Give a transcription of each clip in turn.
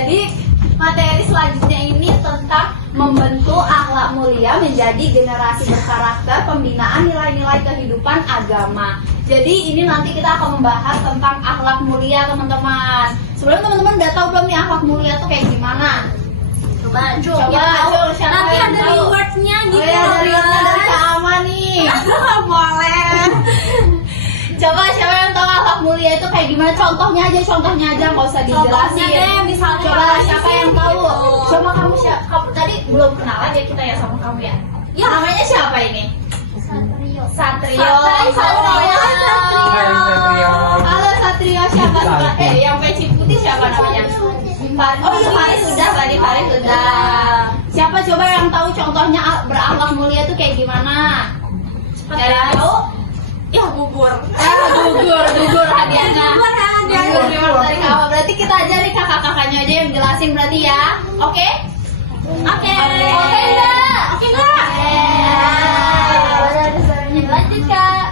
Jadi materi selanjutnya ini tentang membentuk akhlak mulia menjadi generasi berkarakter, pembinaan nilai-nilai kehidupan agama. Jadi ini nanti kita akan membahas tentang akhlak mulia, teman-teman. Sebelum teman-teman udah tahu belum nih akhlak mulia tuh kayak gimana? Coba, Nanti ada rewardnya gitu. Oh ya, ada rewardnya dari Kak Ama nih. Boleh. Coba siapa yang tahu akhlak mulia itu kayak gimana? Contohnya aja, nggak usah dijelasin. Deh, misalnya Coba siapa yang tahu? gitu. Coba kamu siapa? Kamu tadi belum kenal aja kita ya sama kamu ya. Ya. Namanya siapa ini? Satrio. Halo Satrio, siapa suka? Yang peci putih siapa namanya? Oh iya, Faris sudah. Siapa coba yang tahu contohnya berakhlak mulia itu kayak gimana? Ada yang tahu? Ya gugur. Gugur hadiahnya. Gugur dari kamu. Berarti kita ajari kakak-kakaknya aja yang jelasin berarti ya. Oke? Oke. Oke enggak? Oke enggak? Ada suaranya. Lanjut Kak.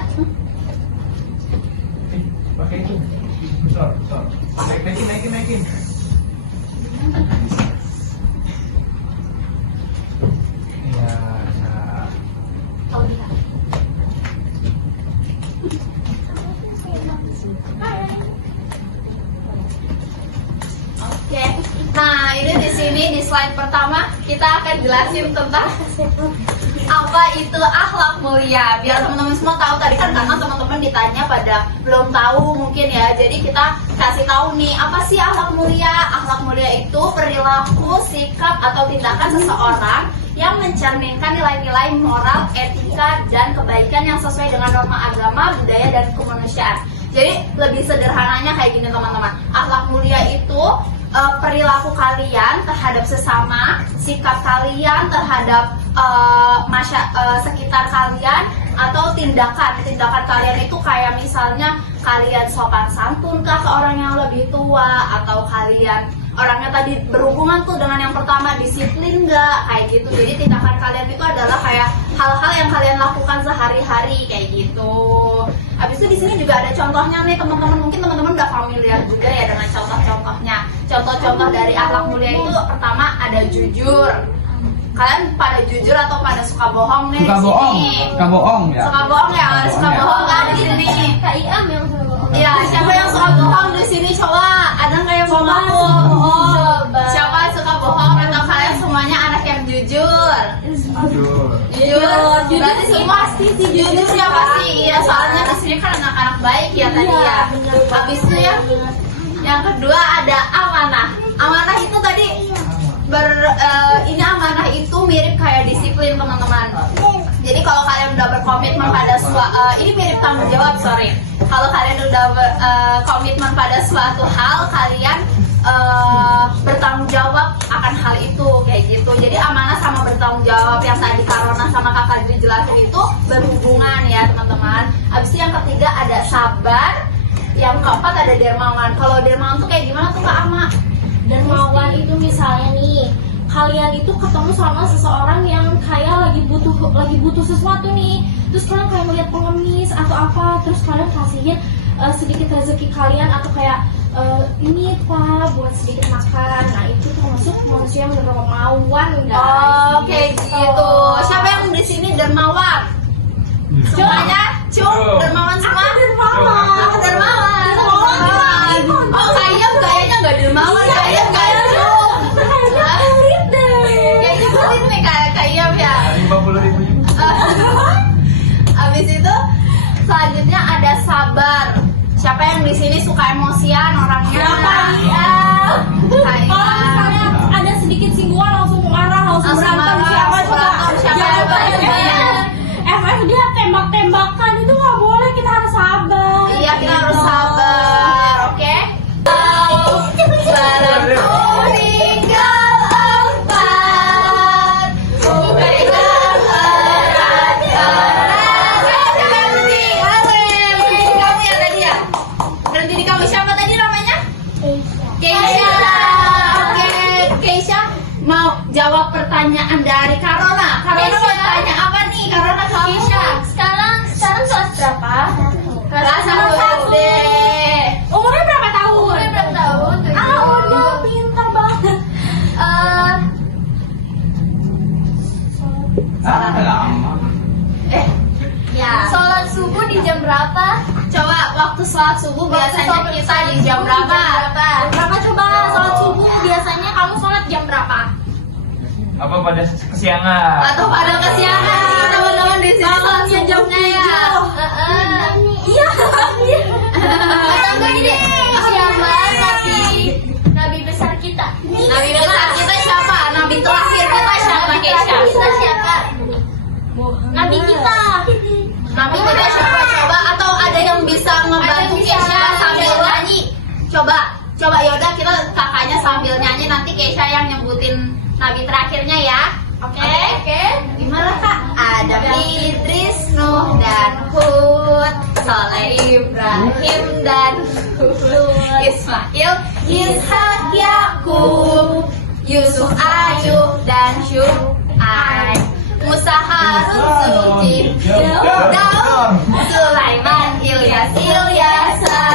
Pakai itu. Besar. Naikin. Ya, nah. Oke. Nah, ini di sini di slide pertama kita akan jelasin tentang apa itu akhlak mulia. Biar teman-teman semua tahu, tadi kan karena teman-teman ditanya pada belum tahu mungkin ya. Jadi kita kasih tahu nih, apa sih akhlak mulia? Akhlak mulia itu perilaku, sikap atau tindakan seseorang yang mencerminkan nilai-nilai moral, etika, dan kebaikan yang sesuai dengan norma agama, budaya, dan kemanusiaan. Jadi lebih sederhananya kayak gini teman-teman. Akhlak mulia itu perilaku kalian terhadap sesama, sikap kalian terhadap sekitar kalian, atau tindakan kalian itu kayak misalnya kalian sopan santun kah ke orang yang lebih tua, atau kalian orangnya tadi berhubungan tuh dengan yang pertama disiplin nggak kayak gitu. Jadi tindakan kalian itu adalah kayak hal-hal yang kalian lakukan sehari-hari kayak gitu. Habis itu di sini juga ada contohnya nih teman-teman. Mungkin teman-teman udah familiar juga ya dengan contoh-contohnya. Contoh-contoh dari akhlak mulia itu pertama ada jujur. Kalian pada jujur atau pada suka bohong nih? Suka bohong ya. Suka bohong ya, suka bohong kan di sini. Kak Iam yang suka bohong. Iya, siapa yang suka bohong di sini coba? Ada nggak yang mau ngaku? Siapa suka bohong atau kalian semuanya anak yang jujur? Jujur. Berarti semua jujur siapa sih? Iya, soalnya di sini kan anak-anak baik ya tadi ya. Habis itu ya, yang kedua ada amanah. Amanah itu tadi ini amanah itu mirip kayak disiplin teman-teman. Jadi kalau kalian udah berkomitmen pada ini mirip tanggung jawab, sorry. Kalau kalian udah berkomitmen pada suatu hal, kalian bertanggung jawab akan hal itu kayak gitu. Jadi amanah sama bertanggung jawab yang tadi Karona sama Kakak dijelasin itu berhubungan ya teman-teman. Habis itu yang ketiga ada sabar. Yang keempat ada dermawan. Kalau dermawan tuh kayak gimana tuh Kak Ama? Dermawan itu misalnya nih, kalian itu ketemu sama seseorang yang kayak lagi butuh sesuatu nih, terus kalian kayak melihat pengemis atau apa, terus kalian kasihin sedikit rezeki kalian, atau kayak ini Pak buat sedikit makan. Nah itu termasuk manusia yang dermawan guys. Oh kayak gitu. Siapa yang di sini dermawan? Semuanya? Dermawan semua? Dermawan. Oh kayaknya nggak dermawan. Kayaknya pelit nih kayak ya. 50.000 juga. Abis itu selanjutnya ada sabar. Siapa yang di sini suka emosian orangnya? Kalau misalnya ada sedikit singgungan langsung marah, langsung berantem, siapa FF dia tembak-tembakan, itu nggak boleh, kita harus sabar. Iya, kita harus sabar, oke? Barangku tinggal 4, ku pegang erat-erat. Siapa yang berhenti? Berhenti kamu ya tadi ya? Berhenti di kamu, siapa tadi namanya? Keisha. Oke, Keisha mau jawab pertanyaan dari Karona. Karona mau tanya apa nih? Karona ke Keisha. Sekarang kelas berapa? Kelas 1 SD. Umurnya berapa tahun? Umurnya berapa tahun? Udah pintar banget. sholat subuh biasanya kita di jam berapa? Berapa coba sholat subuh biasanya kamu sholat jam berapa? Apa pada kesiangan? Atau pada kesiangan teman-teman di sini sholat subuhnya ya? Iya. Atau enggak gini? Siapa nabi besar kita? Nabi besar kita siapa? Nabi terakhir kita siapa? Kesha. Kita siapa? Nabi kita. Nabi kita siapa? Coba atau ada yang bisa ngebantu Kesha sambil nyanyi? Coba yaudah kita kakaknya sambil nyanyi nanti Kesha yang nyebutin Nabi terakhirnya ya. Oke. Gimana kak? Ada Idris, Nuh dan Hud, Saleh, Ibrahim dan Hud, Ismail, Ishak, Yakub, Yusuf, Ayub dan Syuaib, Musa, Harun, Zulkifli, Daud, Sulaiman, Ilyas, Ilyasa,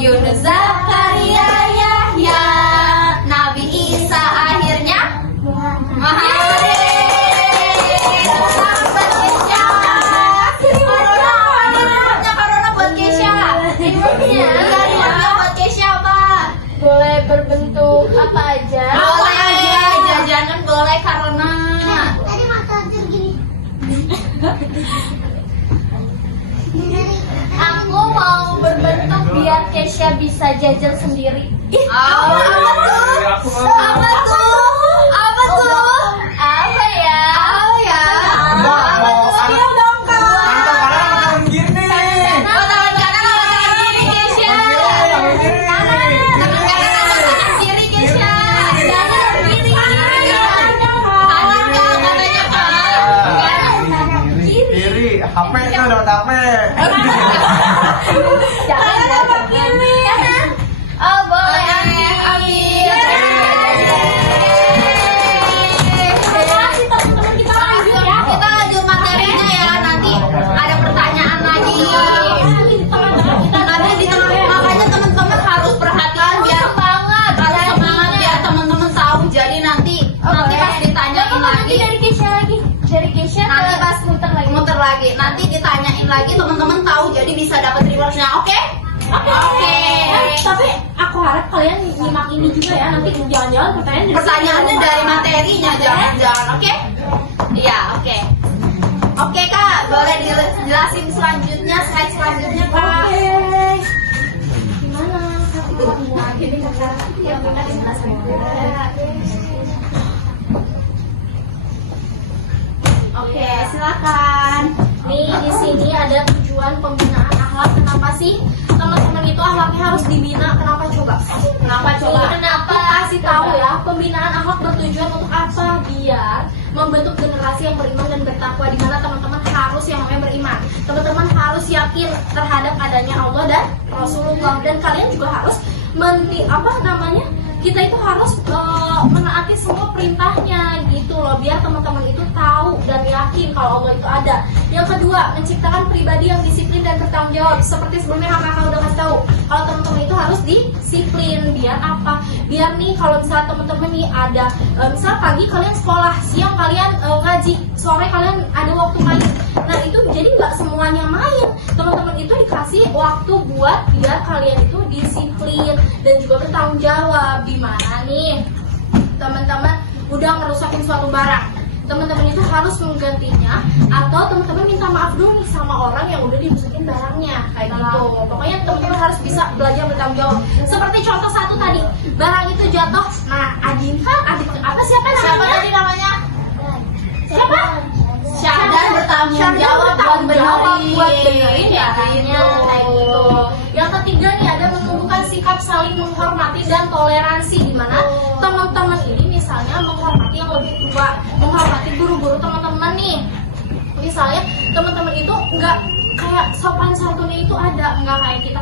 Yunus, Zakaria, Yahya, Nabi Isa akhirnya Muhammad. Corona buat Kesha. Buat Kesha apa? Boleh berbentuk apa aja? Boleh, jajanan boleh karena Aku mau berbentuk biar Kesha bisa jajan sendiri. apa tuh? Apa tuh? Apa tuh? Apa ya? Apa ya? Apa tuh? Spill dong kak. Tangan gini. Oh, tangan kanan atau tangan kiri Kesha? Tangan kanan atau tangan kiri Kesha? Tangan kiri. Kanan kak, katanya kak. Kiri. HP tuh dapat HP. Jangan kiri. Oh boleh, amin. Makasih teman-teman, kita lanjut ya. Kita lanjut materinya ya. Nanti ada pertanyaan lagi. Nanti di tengah makanya teman-teman harus perhatian biar semangat, biar teman-teman tahu. Jadi nanti pas ditanyain lagi. Dari Kesha Nanti pas muter lagi. Nanti ditanyain lagi teman-teman tahu. Jadi bisa dapat rewardnya. Oke? Oke. Tapi aku harap kalian nyimak ini juga ya. Nanti jangan-jangan Pertanyaannya dari materinya, jangan-jangan, oke? Iya, oke. Oke kak, boleh dijelasin selanjutnya, slide selanjutnya kak. Gimana? Gini kakak, yang benar dijelaskan. Oke, silakan. Nih di sini ada tujuan pembinaan akhlak. Kenapa sih teman-teman itu akhlaknya harus dibina? Kenapa coba? Kenapa? Kasih tahu ya. Pembinaan akhlak bertujuan untuk apa? Biar membentuk generasi yang beriman dan bertakwa, di mana teman-teman harus yang namanya beriman. Teman-teman harus yakin terhadap adanya Allah dan Rasulullah, dan kalian juga harus kita itu harus menaati semua perintahnya gitu loh, biar teman-teman itu tahu dan yakin kalau Allah itu ada. Yang kedua, menciptakan pribadi yang disiplin dan bertanggung jawab. Seperti sebelumnya kakak udah kasih tahu, kalau teman-teman itu harus disiplin. Biar apa? Biar nih kalau misalnya teman-teman nih ada misal pagi kalian sekolah, siang kalian ngaji, sore kalian ada waktu main. Nah itu jadi nggak semuanya main. Teman-teman itu dikasih waktu buat biar kalian itu disiplin dan juga bertanggung jawab. Dimana nih teman-teman udah ngerusakin suatu barang, teman-teman itu harus menggantinya, atau teman-teman minta maaf dulu nih sama orang yang udah dirusakin barangnya, kayak gitu. Pokoknya teman-teman harus bisa belajar bertanggung jawab. Seperti contoh satu tadi, barang itu jatuh. Nah, siapa namanya? Siapa? Syahdan bertanggung jawab buat benerin ya akhirnya kayak gitu. Yang ketiga nih ada menumbuhkan sikap saling menghormati dan toleransi, di mana teman-teman ini misalnya menghormati yang lebih tua, menghormati guru-guru teman-teman nih. Misalnya teman-teman itu nggak kayak sopan santunnya itu ada, nggak kayak kita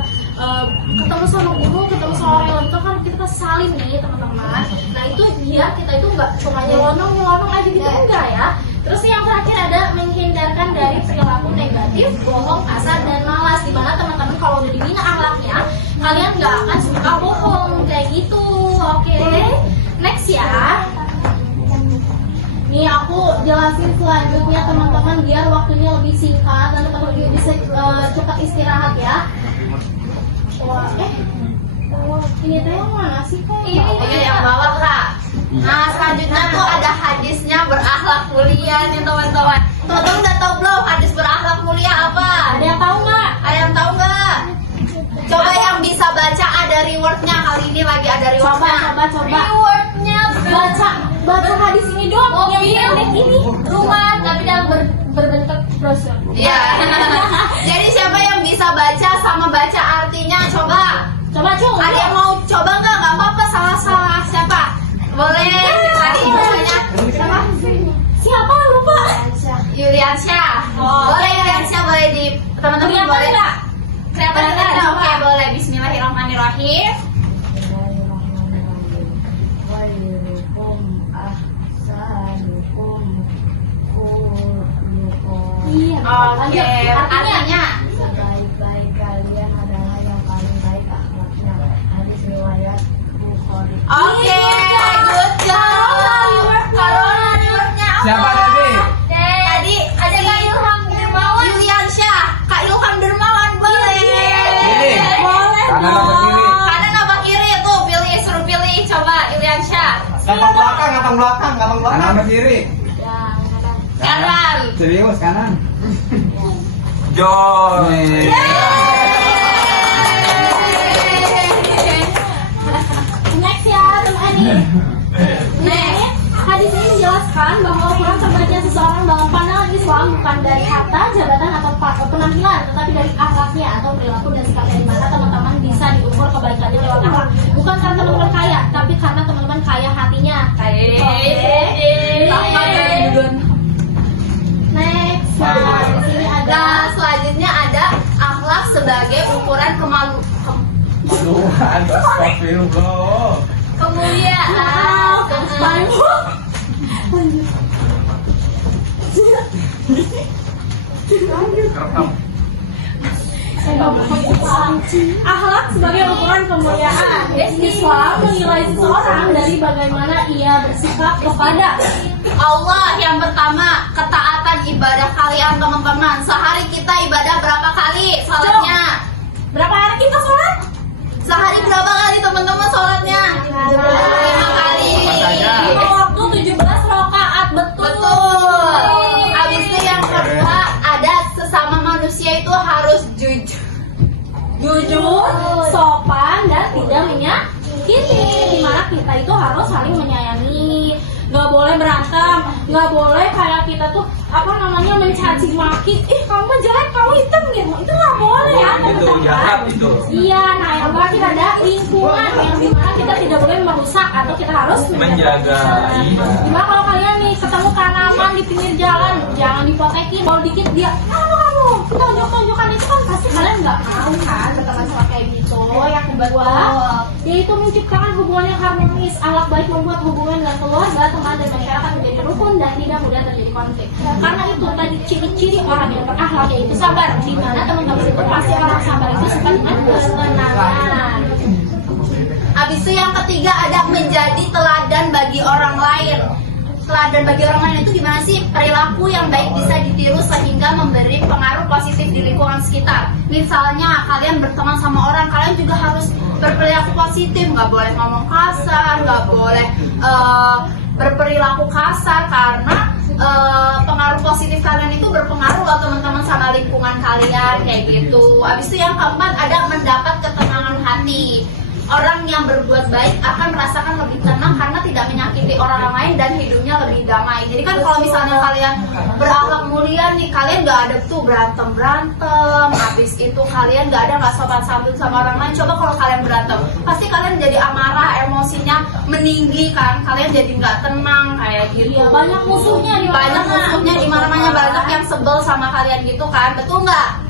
ketemu sama guru, ketemu sama orang yang lebih tua kan kita saling nih teman-teman. Nah itu biar kita itu nggak cuma nyelonong aja gitu, enggak ya. Terus yang terakhir ada menghindarkan dari perilaku negatif, bohong, kasar, dan malas, di mana teman-teman kalau udah dibina akhlaknya, kalian nggak akan suka bohong kayak gitu. Oke, next ya. Nih aku jelasin selanjutnya teman-teman biar waktunya lebih singkat dan teman-teman bisa cepat istirahat ya. Wah, ini teh yang mana sih kak? Ini yang bawah kak. Nah selanjutnya tuh ada hadisnya berakhlak mulia nih teman-teman. Teman-teman udah tahu belum hadis berakhlak mulia apa? Ada yang tahu nggak? Ada yang tahu nggak? Coba yang bisa baca ada rewardnya, kali ini lagi ada rewardnya. Coba. Rewardnya Baca hadis ini dong. Yang pendek ini. rumah tapi dalam Berbentuk brosur. Iya. Jadi siapa yang bisa baca sama baca artinya coba? Coba cung. Ada yang mau coba nggak? Nggak apa-apa, salah siapa? Boleh. Tadi namanya siapa? Siapa lupa? Yuliansyah. Boleh Yuliansyah, boleh di teman-teman Kelihatan boleh nggak? Kelihatan nggak? Oke boleh. Bismillahirrahmanirrahim. Iya. Oke. Artinya. Artinya Sebaik-baik kalian adalah yang paling baik akhlaknya. Hadis riwayat Bukhari. oke. Good job. Corona rewardnya apa? Siapa tadi? Tadi ada Kak Ilham Dermawan. Yuliansyah. Kak Ilham Dermawan boleh. Kiri. Boleh Kanan apa kiri? Kanan apa kiri tuh? Pilih, suruh pilih. Coba Yuliansyah. Kanan belakang. Kanan apa kiri? Kanan. Serius kanan. John. Next ya, Teman Adi. Next, hadis ini menjelaskan bahwa ukuran terbaiknya seseorang dalam pandangan Islam bukan dari harta, jabatan atau penampilan, tetapi dari akhlaknya atau perilaku dan sikapnya, di mana teman-teman bisa diukur kebaikannya lewat akhlak. Bukan karena teman-teman kaya, tapi karena teman-teman kaya hatinya. Next, nah di sini ada Nah, selanjutnya ada akhlak sebagai ukuran Aduh, astagfirullah. kemuliaan. Kerekam. Akhlak sebagai ukuran kemuliaan. Islam menilai seseorang dari bagaimana ia bersikap kepada Allah yang pertama, ketaatan ibadah kalian teman-teman. Sehari kita ibadah berapa kali sholatnya? berapa hari kita sholat? Sehari berapa kali teman-teman sholatnya? 5 kali. Masanya. Waktu 17 rakaat, betul. Betul. Habis itu yang kedua, ada sesama manusia itu harus Jujur, sopan dan tidak menyakiti. Dimana kita itu harus saling menyayangi. Nggak boleh berantem, nggak boleh kayak kita tuh mencaci maki, kamu jelek, kamu hitam gitu, itu nggak boleh ya Itu teman-teman. jahat itu. Iya, nah yang terakhir ada lingkungan yang dimana kita tidak boleh merusak atau kita harus Menjaga. Iya. Gimana kalau kalian nih ketemu tanaman di pinggir jalan, jangan dipotekin, kalau dikit dia, kamu tonjok-tonjokan itu kan pasti kalian nggak mau kan berteman sama kayak gitu. Yang kedua, yaitu menciptakan hubungan yang harmonis. Akhlak baik membuat hubungan dengan keluarga, teman dan masyarakat menjadi rukun dan tidak mudah terjadi konflik. Karena itu tadi ciri-ciri orang yang berakhlak yaitu sabar. Di mana teman-teman itu pasti orang sabar itu suka dengan ketenangan. Habis itu yang ketiga ada menjadi teladan bagi orang lain. Teladan bagi orang lain itu gimana sih? Perilaku yang baik bisa ditiru sehingga memberi pengaruh positif di lingkungan sekitar. Misalnya kalian berteman sama orang, kalian juga harus berperilaku positif. Nggak boleh ngomong kasar, nggak boleh berperilaku kasar karena pengaruh positif kalian itu berpengaruh loh teman-teman sama lingkungan kalian kayak gitu. Habis itu yang keempat ada mendapat ketenangan hati. Orang yang berbuat baik akan merasakan lebih tenang karena tidak menyakiti orang lain dan hidupnya lebih damai. Jadi kan kalau misalnya kalian berakhlak mulia nih, kalian nggak ada tuh berantem. Habis itu kalian nggak sopan santun sama orang lain. Coba kalau kalian berantem, pasti kalian jadi amarah, emosinya meninggi kan. Kalian jadi nggak tenang kayak gitu. Iya, banyak musuhnya di mana-mana, banyak yang sebel sama kalian gitu kan. Betul nggak?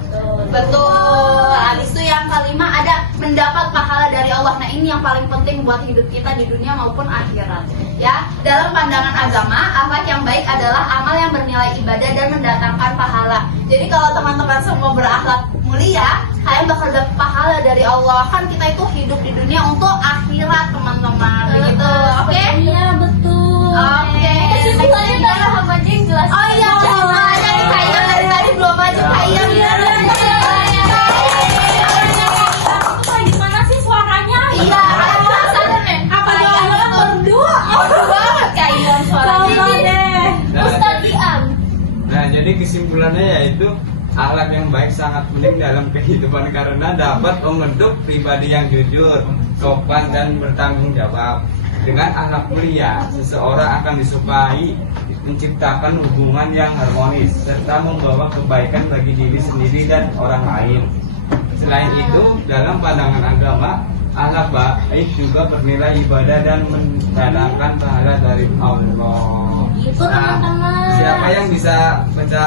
Betul. Habis itu yang kelima ada mendapat pahala dari Allah. Nah ini yang paling penting buat hidup kita di dunia maupun akhirat. Ya, dalam pandangan agama, akhlak yang baik adalah amal yang bernilai ibadah dan mendatangkan pahala. Jadi kalau teman-teman semua berakhlak mulia, kalian bakal dapat pahala dari Allah. Kan kita itu hidup di dunia untuk akhirat teman-teman. Begitu, oke? Iya, betul. Oke. Kesimpulannya tadi apa aja yang jelas. Oh iya, kesimpulannya nih Kayam dari tadi belum maju Kayam. kesimpulannya yaitu akhlak yang baik sangat penting dalam kehidupan karena dapat membentuk pribadi yang jujur, sopan dan bertanggung jawab. Dengan akhlak mulia, seseorang akan disukai, menciptakan hubungan yang harmonis serta membawa kebaikan bagi diri sendiri dan orang lain. Selain itu, dalam pandangan agama, akhlak baik juga bernilai ibadah dan mendatangkan pahala dari Allah. Itu teman-teman. Siapa yang bisa baca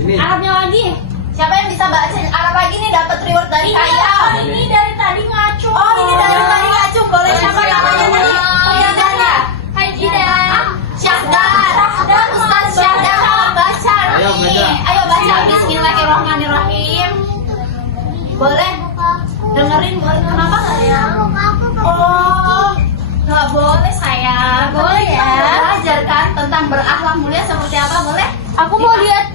ini? Arabnya lagi. Siapa yang bisa baca Arab lagi nih dapat reward dari saya. Ini dari tadi ngacu. Oh, ini dari tadi ngacu. Boleh siapa namanya tadi? Hidayah. Hai Hidayah. Syahdan. Ustaz Syahdan mau baca Ayo, nih. baca. Ayo baca Bismillahirrahmanirrahim. Boleh? Dengerin boleh. Kenapa nggak ya? Oh, nggak boleh sayang. Boleh Tapi ya. kita belajar kan tentang berakhlak mulia seperti apa, boleh? Aku mau lihat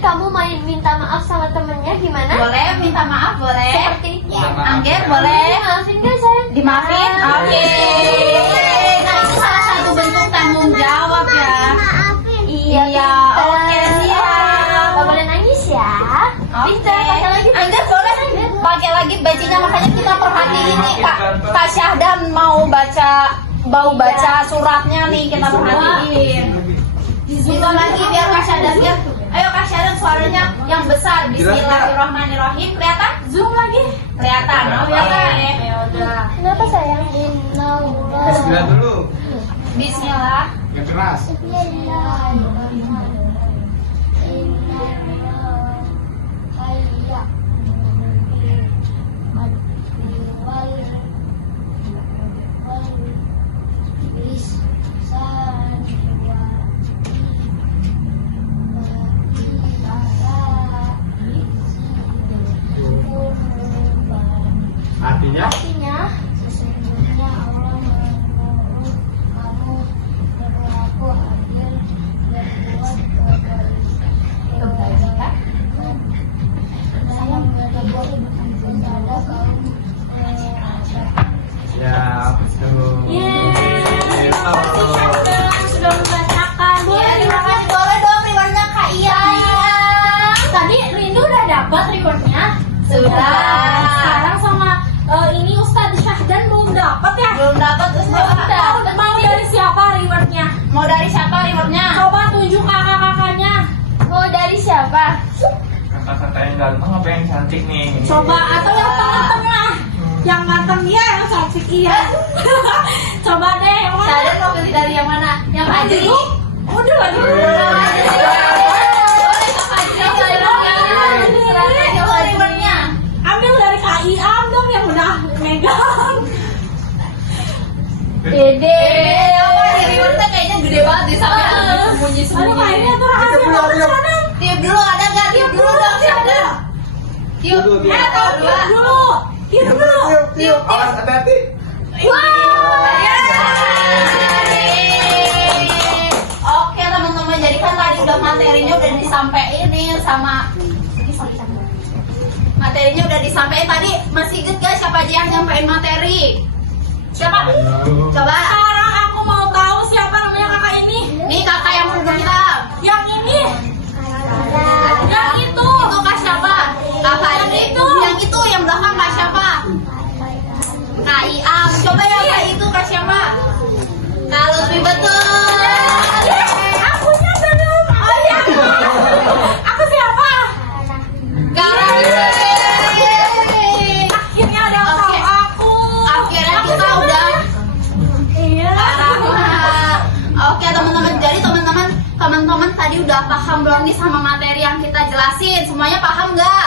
kamu main minta maaf sama temennya gimana? Boleh, minta maaf boleh. Seperti Angger boleh. Maafin kan saya? Dimaafin? Oke. Nah, itu salah satu bentuk tanggung jawab ya. Iya, oke siap. Gak boleh nangis ya. Bisa pakai lagi. Angger boleh pakai lagi bajunya, makanya kita perhatiin nih Kak Syahdan mau baca suratnya nih, kita perhatiin. Bisa lagi biar Kak Syahdan biar. Ayo Kak Syahdan suaranya yang besar. Bismillahirrahmanirrahim. Kelihatan? Zoom lagi. Kelihatan. Oke. Ya udah. Kenapa sayang? Bismillah dulu. Bismillah. Yang keras. Artinya? Sesungguhnya Allah menyuruh kamu berlaku adil, berbuat kebaikan, sayang menegur kepada kaum Ya, betul. Yeay, sudah membacakan. Iya, terima kasih. Boleh dong rewardnya Kak Iya. Tadi Rindu udah dapat rewardnya. Sudah. Sekarang sama ini Ustadz Syahdan belum dapat ya? Belum dapat Ustaz. Mau dari siapa rewardnya? Mau dari siapa rewardnya? Coba tunjuk kakak-kakaknya. Mau dari siapa? Kata-kata yang ganteng apa yang cantik nih? Coba atau yang tengah-tengah. Yang ganteng iya, yang cantik iya. Coba deh yang mana? Syahdan mau pilih dari yang mana? Yang Adri. Udah lagi. Ambil dari KI, ambil yang udah megang. Dede. Apa nih rewardnya kayaknya gede banget di sampai ada Aduh, sembunyi-sembunyi. kayaknya tuh rahasia banget. Tiup dulu ada nggak? Tiup dulu dong Syahdan. Tiup. Dulu, tiup. Atau dua. Dulu. Tiup dulu. Tiup. Awas, hati-hati. Oke teman-teman, jadi kan tadi udah materinya udah disampaikan nih sama materinya udah disampaikan tadi. Masih inget gak siapa aja yang nyampein materi? Siapa? Coba. Sekarang aku mau tahu siapa namanya kakak ini. Nih kakak yang punggung kita. Yang ini. Yang itu. Itu kak siapa? Kakak Yang ini. itu. Yang itu yang belakang kak siapa? Kak Iam. Coba yang kak itu kak siapa? Kak Lutfi betul. Akunya belum. Oh iya. Aku siapa? Kak Lutfi. Akhirnya ada yang tahu aku. Akhirnya kita udah. Iya. Oke teman-teman, jadi teman-teman tadi udah paham belum nih sama materi yang kita jelasin? Semuanya paham nggak?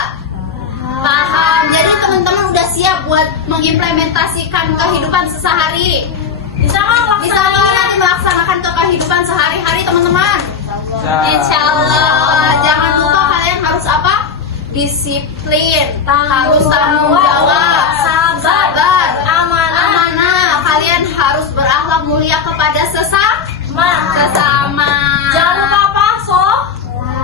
Paham. Jadi teman-teman udah siap buat mengimplementasikan kehidupan sehari. Bisa nggak Bisa nggak nanti melaksanakan ke kehidupan sehari-hari teman-teman? Insya Allah. Jangan lupa kalian harus apa? Disiplin, harus tanggung jawab, sabar, amanah. Kalian harus berakhlak mulia kepada sesama. Jangan lupa apa?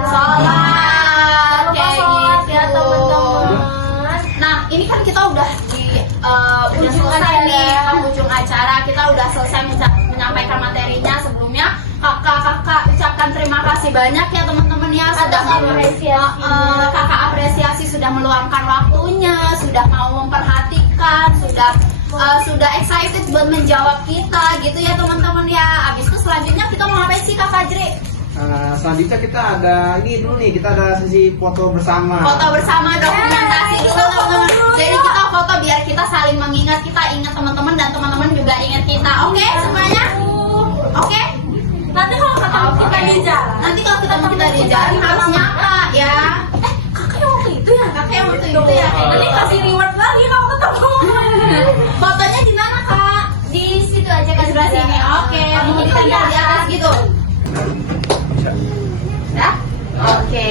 Sholat, Lupa kayak sholat ya gitu. teman-teman. Nah, ini kan kita udah di ujung selesai acara nih, ya. penghujung acara. Kita udah selesai menyampaikan materinya. Sebelumnya kakak-kakak ucapkan terima kasih banyak ya teman-teman teman-teman ya sudah apresiasi. kakak apresiasi sudah meluangkan waktunya, sudah mau memperhatikan, sudah excited buat menjawab kita gitu ya teman-teman ya. Abis itu selanjutnya kita mau ngapain sih Kak Fajri? Selanjutnya kita ada ini dulu nih, kita ada sesi foto bersama. Foto bersama, dokumentasi dulu teman-teman. Jadi kita foto biar kita saling mengingat, kita ingat teman-teman dan teman-teman juga ingat kita. Oke semuanya? Oke? Nanti kalau ketemu kita di jalan. Nanti kalau kita di jalan harus nyapa ya. Kakak yang waktu itu ya? Kakak yang waktu itu ya. Nanti kasih reward lagi kalau ketemu. Fotonya di mana Kak? Di situ aja kan. Sebelah sini. Oke, mau ditempel di atas gitu. Ya? Oke.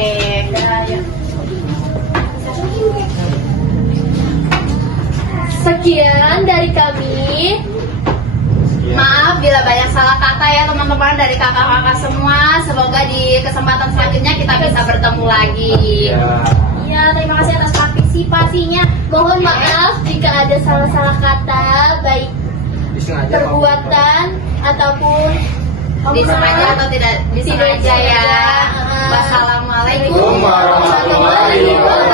Sekian dari kami. Maaf bila banyak salah kata ya teman-teman dari kakak-kakak semua. Semoga di kesempatan selanjutnya kita bisa bertemu lagi. Ya, terima kasih atas partisipasinya. Mohon maaf jika ada salah-salah kata, baik Disengaja perbuatan ataupun Disengaja atau tidak disengaja ya. Tidak disengaja. Wassalamualaikum warahmatullahi wabarakatuh.